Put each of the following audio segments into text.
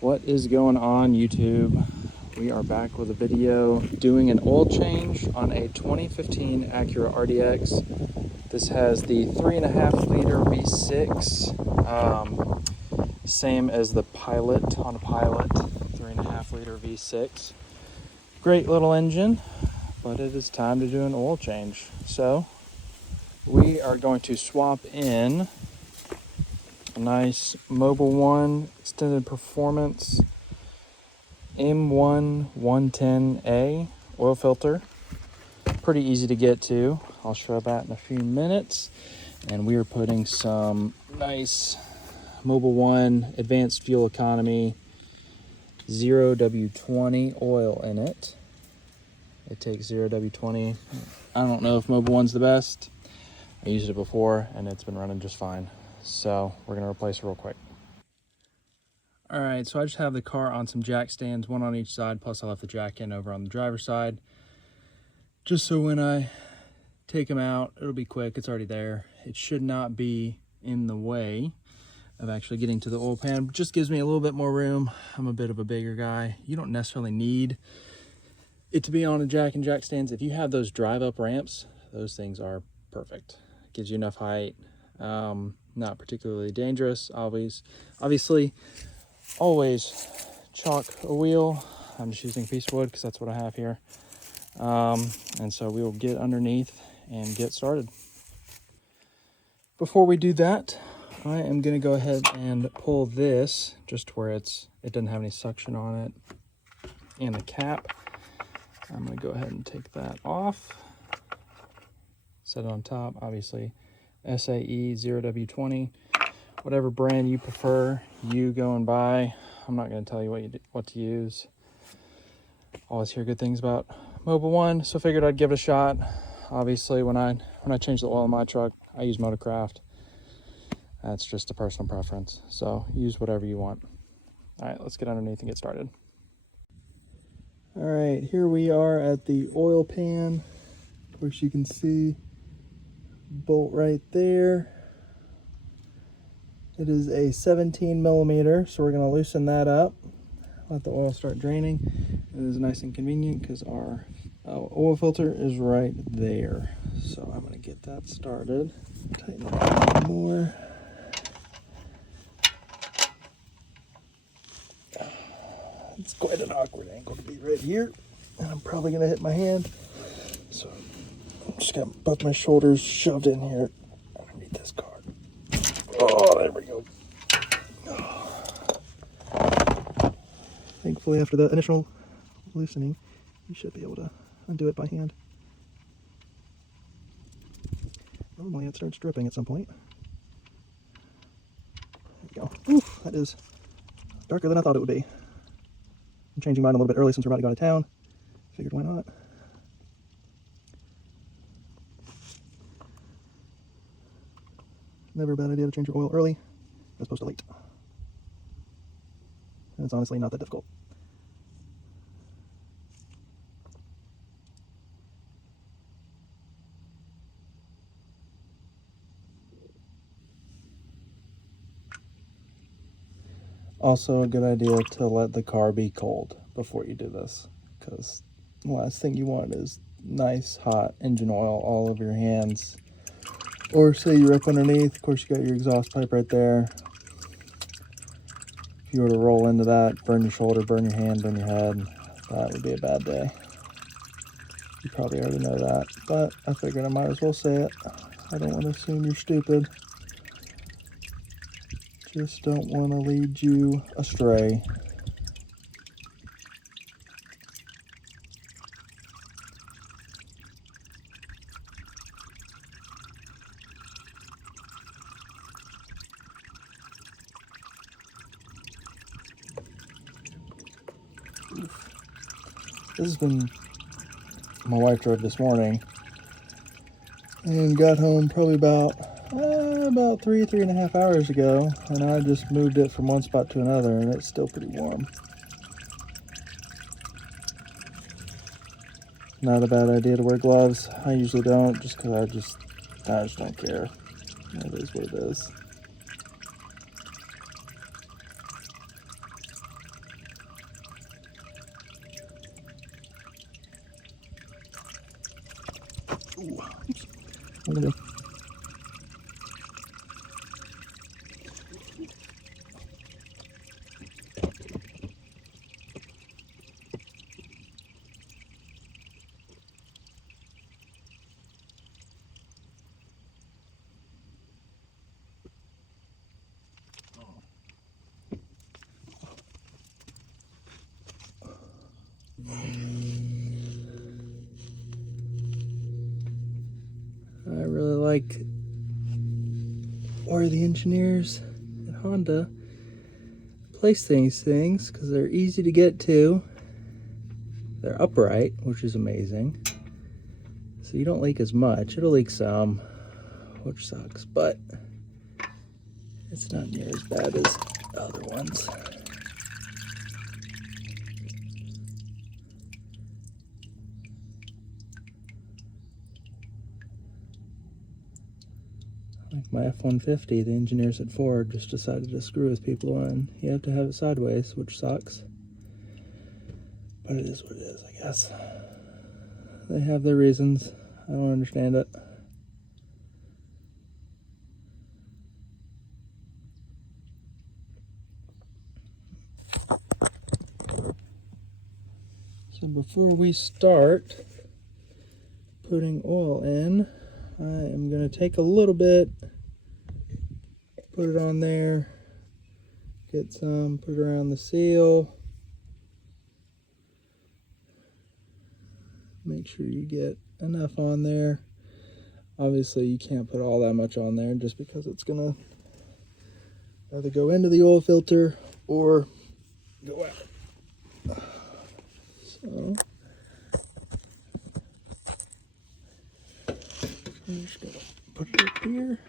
What is going on, YouTube? We are back with a video doing an oil change on a 2015 Acura RDX. This has the 3.5 liter V6, same as the Pilot on a Pilot, 3.5 liter V6. Great little engine, but it is time to do an oil change. So we are going to swap in a nice Mobil 1 Extended Performance M1 110A oil filter. Pretty easy to get to. I'll show that in a few minutes. And we are putting some nice Mobil 1 Advanced Fuel Economy 0W20 oil in it. It takes 0W20. I don't know if Mobil 1's the best. I used it before and it's been running just fine. So we're gonna replace it real quick. All right, so I just have the car on some jack stands, one on each side, plus I left the jack in over on the driver's side. Just so when I take them out, it'll be quick, it's already there. It should not be in the way of actually getting to the oil pan. It just gives me a little bit more room. I'm a bit of a bigger guy. You don't necessarily need it to be on a jack and jack stands. If you have those drive up ramps, those things are perfect. It gives you enough height. Not particularly dangerous, obviously. Always chalk a wheel. I'm just using a piece of wood because that's what I have here. And so we will get underneath and get started. Before we do that, I am going to go ahead and pull this just where it doesn't have any suction on it, and the cap. I'm going to go ahead and take that off. Set it on top, obviously. SAE 0W20. Whatever brand you prefer, you go and buy. I'm not going to tell you what to use. Always hear good things about Mobil 1, so figured I'd give it a shot. Obviously, when I change the oil in my truck, I use Motorcraft. That's just a personal preference, so use whatever you want. All right, let's get underneath and get started. All right, here we are at the oil pan. Of course, you can see bolt right there. It is a 17 millimeter, so we're going to loosen that up, let the oil start draining. It is nice and convenient because our oil filter is right there. So I'm going to get that started. Tighten it up a little more. It's quite an awkward angle to be right here, and I'm probably going to hit my hand. So I'm just got both my shoulders shoved in here underneath this car. Oh, there we go. Thankfully, after the initial loosening, you should be able to undo it by hand. Normally, it starts dripping at some point. There we go. Oof, that is darker than I thought it would be. I'm changing mine a little bit early since we're about to go to town. Figured why not. Never a bad idea to change your oil early as opposed to late. And it's honestly not that difficult. Also a good idea to let the car be cold before you do this, because the last thing you want is nice hot engine oil all over your hands. Or say you're up underneath, of course you got your exhaust pipe right there. If you were to roll into that, burn your shoulder, burn your hand, burn your head, that would be a bad day. You probably already know that, but I figured I might as well say it. I don't want to assume you're stupid. Just don't want to lead you astray. This has been, my wife drove this morning and got home probably about 3.5 hours ago, and I just moved it from one spot to another, and it's still pretty warm. Not a bad idea to wear gloves. I usually don't, just because I just don't care. It is what it is. I really like where the engineers at Honda place these things because they're easy to get to. They're upright, which is amazing. So you don't leak as much. It'll leak some, which sucks, but it's not near as bad as other ones. Like my F-150, the engineers at Ford just decided to screw with people and you have to have it sideways, which sucks. But it is what it is, I guess. They have their reasons. I don't understand it. So before we start putting oil in, I am going to take a little bit, put it on there, get some, put it around the seal. Make sure you get enough on there. Obviously you can't put all that much on there just because it's going to either go into the oil filter or go out. So I'm just going to put it up here.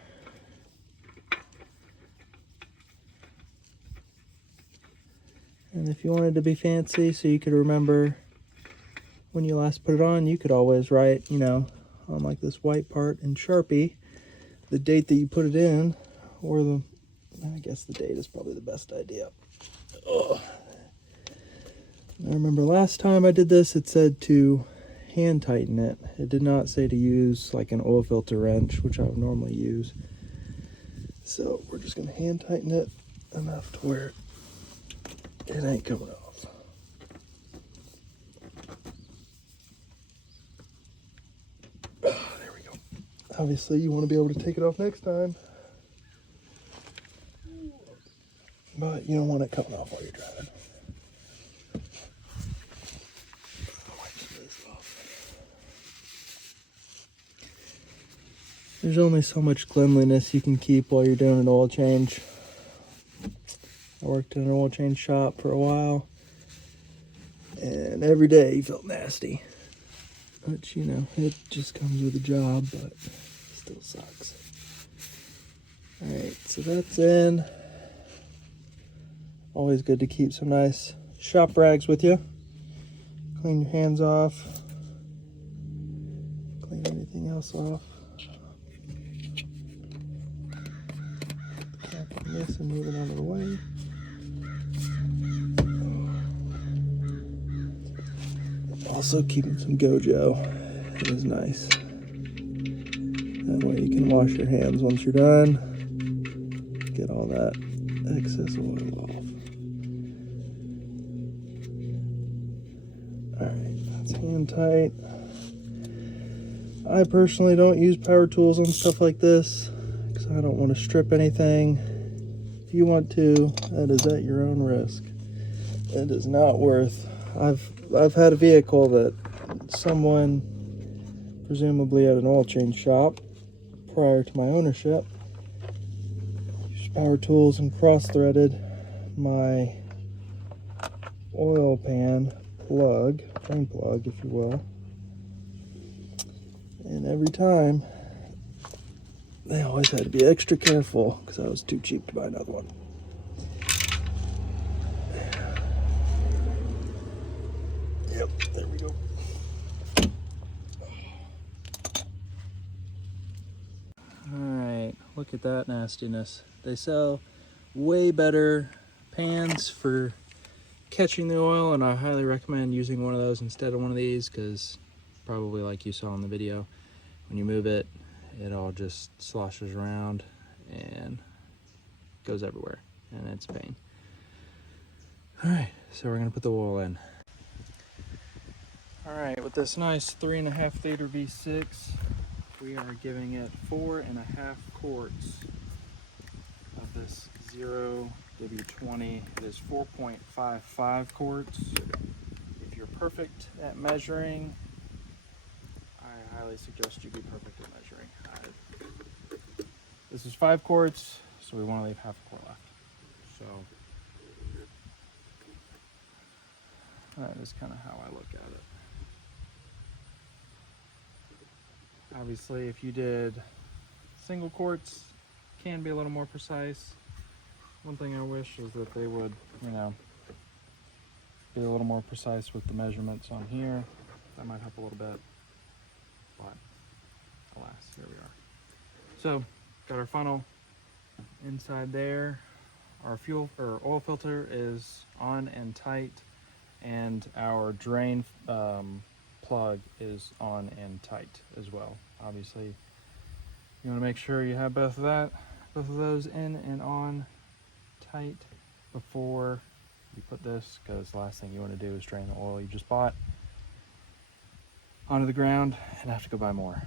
And if you wanted to be fancy so you could remember when you last put it on, you could always write, you know, on like this white part in Sharpie, the date that you put it in, or I guess the date is probably the best idea. Ugh. I remember last time I did this, it said to hand tighten it. It did not say to use like an oil filter wrench, which I would normally use. So we're just gonna hand tighten it enough to where it ain't coming off. Oh, there we go. Obviously you want to be able to take it off next time, but you don't want it coming off while you're driving. There's only so much cleanliness you can keep while you're doing an oil change. I worked in an oil change shop for a while, and every day you felt nasty. Which, you know, it just comes with the job, but it still sucks. Alright, so that's in. Always good to keep some nice shop rags with you. Clean your hands off. Clean anything else off. This and move it out of the way. Also keeping some Gojo is nice. That way you can wash your hands once you're done. Get all that excess oil off. Alright, that's hand tight. I personally don't use power tools on stuff like this because I don't want to strip anything. If you want to, that is at your own risk. It is not worth. I've had a vehicle that someone, presumably at an oil change shop prior to my ownership, used power tools and cross-threaded my oil pan plug, drain plug if you will. And every time, they always had to be extra careful because I was too cheap to buy another one. Yep, there we go. Alright, look at that nastiness. They sell way better pans for catching the oil, and I highly recommend using one of those instead of one of these because probably like you saw in the video, when you move it, it all just sloshes around and goes everywhere, and it's a pain. All right, so we're gonna put the oil in. All right, with this nice 3.5 liter V6, we are giving it 4.5 quarts of this 0W20. It is 4.55 quarts. If you're perfect at measuring, I highly suggest you be perfect at measuring. This is 5 quarts, so we want to leave half a quart left. So that is kind of how I look at it. Obviously, if you did single quarts, can be a little more precise. One thing I wish is that they would, be a little more precise with the measurements on here. That might help a little bit, but alas, here we are. So, got our funnel inside there. Our oil filter is on and tight, and our drain plug is on and tight as well. Obviously, you want to make sure you have both of those in and on tight before you put this, because the last thing you want to do is drain the oil you just bought onto the ground and have to go buy more.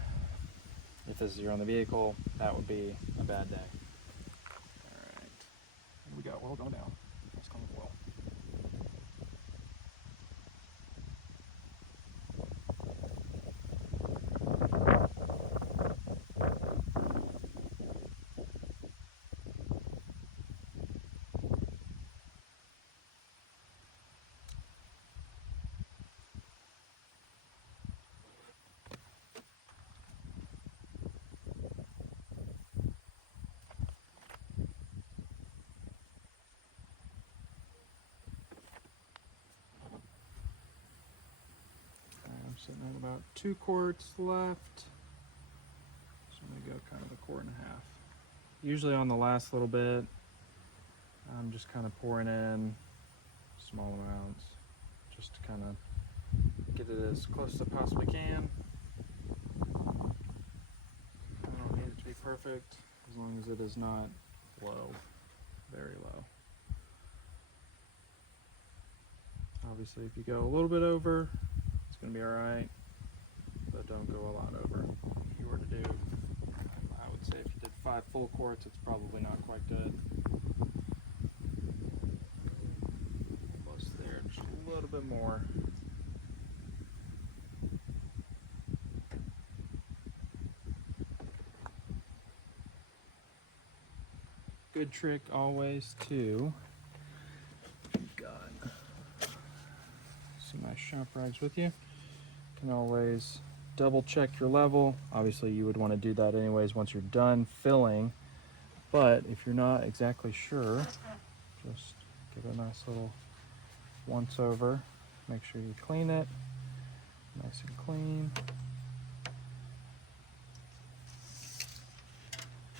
If this is your own vehicle, that would be a bad day. All right, we got oil going down. Let's come with oil. I'm sitting at about 2 quarts left. So I'm gonna go kind of 1.5 quarts. Usually on the last little bit, I'm just kind of pouring in small amounts, just to kind of get it as close as I possibly can. I don't need it to be perfect, as long as it is not low, very low. Obviously, if you go a little bit over, it's going to be all right, but don't go a lot over. If you were to do, I would say if you did 5 full quarts, it's probably not quite good. Close there, just a little bit more. Good trick always too, if you've got some nice shop rags with you, can always double check your level. Obviously you would want to do that anyways once you're done filling, but if you're not exactly sure, just give it a nice little once over. Make sure you clean it nice and clean.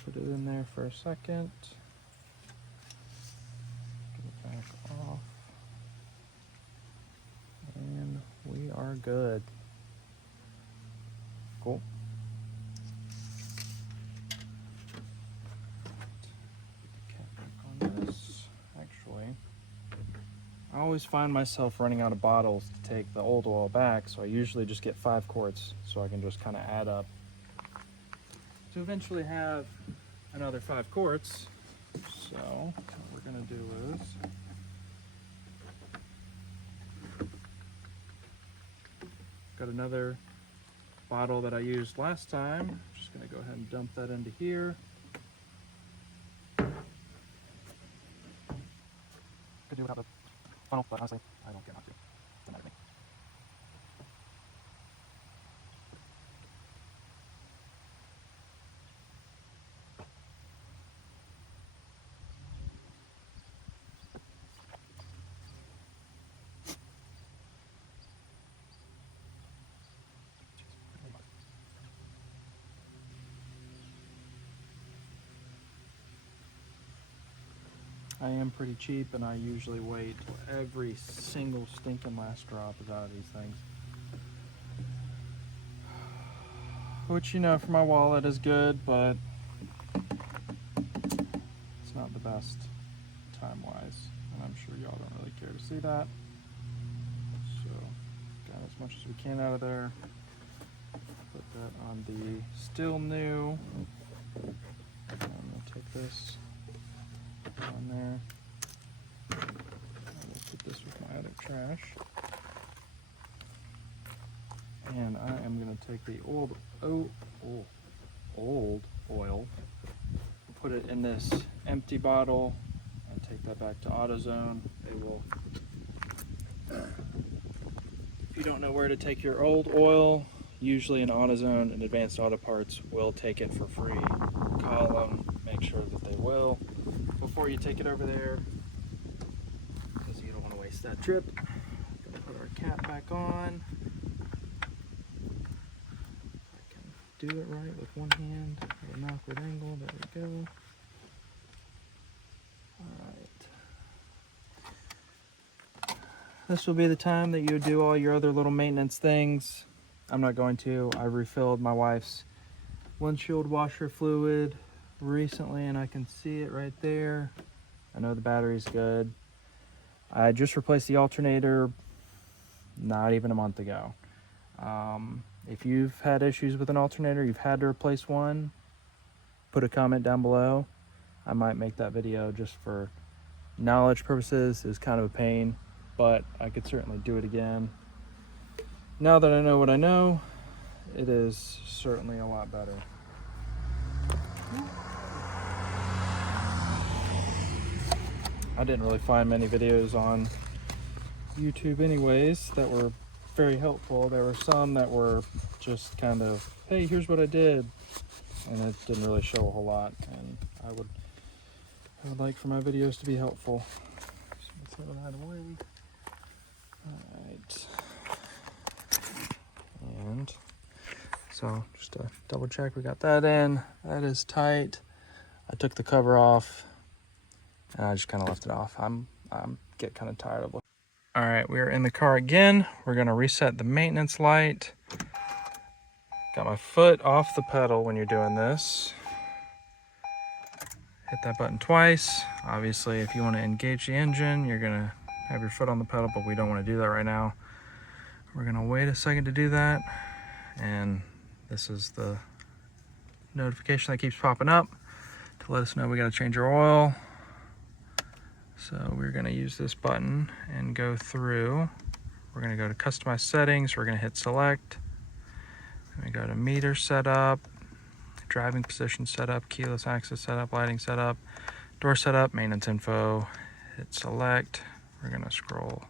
Put it in there for a second. Get it back off. And we are good. Cool. Cap back on this. Actually, I always find myself running out of bottles to take the old oil back, so I usually just get 5 quarts so I can just kind of add up to eventually have another 5 quarts. So what we're gonna do is got another bottle that I used last time. I'm just gonna go ahead and dump that into here. Could do without the funnel, but honestly, I don't care not to. Doesn't matter to me. I am pretty cheap, and I usually wait till every single stinking last drop is out of these things. which, you know, for my wallet is good, but it's not the best time-wise, and I'm sure y'all don't really care to see that. So, got as much as we can out of there. Put that on the still new. I'm gonna take this on there. I will put this with my other trash. And I am gonna take the old oil, put it in this empty bottle, and take that back to AutoZone. They will. If you don't know where to take your old oil, usually in AutoZone and Advanced Auto Parts will take it for free. Call them, make sure that they will before you take it over there, because you don't want to waste that trip. Gonna put our cap back on. Do it right with one hand at an awkward angle. There we go. Alright. This will be the time that you do all your other little maintenance things. I'm not going to. I refilled my wife's windshield washer fluid recently, and I can see it right there. I know the battery's good. I just replaced the alternator not even a month ago. If you've had issues with an alternator, you've had to replace one, put a comment down below. I might make that video just for knowledge purposes. It was kind of a pain, but I could certainly do it again. Now that I know what I know, it is certainly a lot better. I didn't really find many videos on YouTube anyways that were very helpful. There were some that were just kind of, hey, here's what I did, and it didn't really show a whole lot, and I would like for my videos to be helpful. So throw that away. Alright. And so just to double check, we got that in. That is tight. I took the cover off and I just kind of left it off. I'm get kind of tired of looking. All right, we are in the car again. We're gonna reset the maintenance light. Got my foot off the pedal when you're doing this. Hit that button twice. Obviously, if you want to engage the engine, you're gonna have your foot on the pedal, but we don't want to do that right now. We're gonna wait a second to do that. And this is the notification that keeps popping up to let us know we gotta change our oil. So we're gonna use this button and go through. We're gonna go to customize settings. We're gonna hit select. And we go to meter setup, driving position setup, keyless access setup, lighting setup, door setup, maintenance info. Hit select. We're gonna scroll,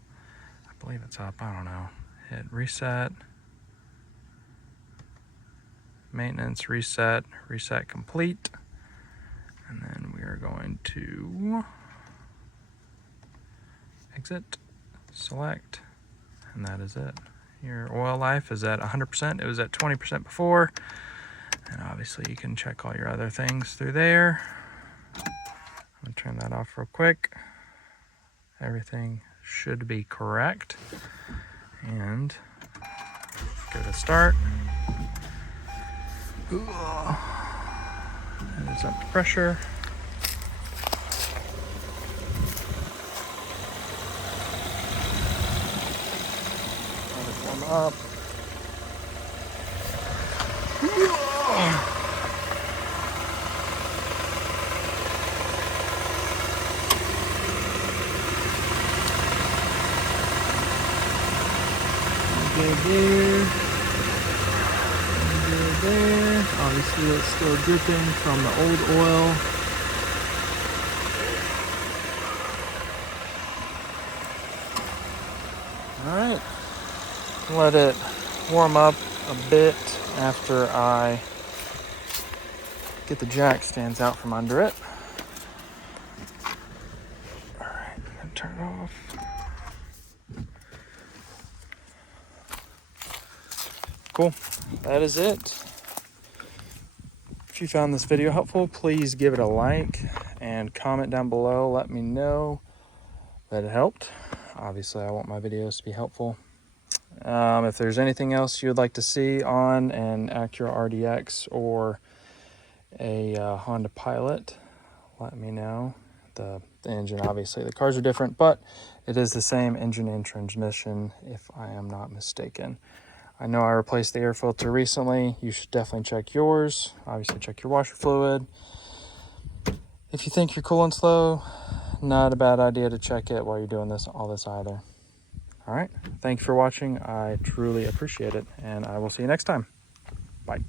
I believe it's up, I don't know. Hit reset. Maintenance, reset, reset complete. And then we are going to exit, select, and that is it. Your oil life is at 100%. It was at 20% before. And obviously you can check all your other things through there. I'm gonna turn that off real quick. Everything should be correct. And go to start. And it's up to pressure. Let it warm up. Good there. Good there. Obviously it's still dripping from the old oil. Alright. Let it warm up a bit after I get the jack stands out from under it. Alright, I'm gonna turn it off. Cool, that is it. If you found this video helpful, please give it a like and comment down below. Let me know that it helped. Obviously, I want my videos to be helpful. If there's anything else you would like to see on an Acura RDX or a Honda Pilot, let me know. The engine, obviously, the cars are different, but it is the same engine and transmission, if I am not mistaken. I know I replaced the air filter recently. You should definitely check yours. Obviously, check your washer fluid. If you think your coolant's low, not a bad idea to check it while you're doing all this either. All right. Thank you for watching. I truly appreciate it, and I will see you next time. Bye.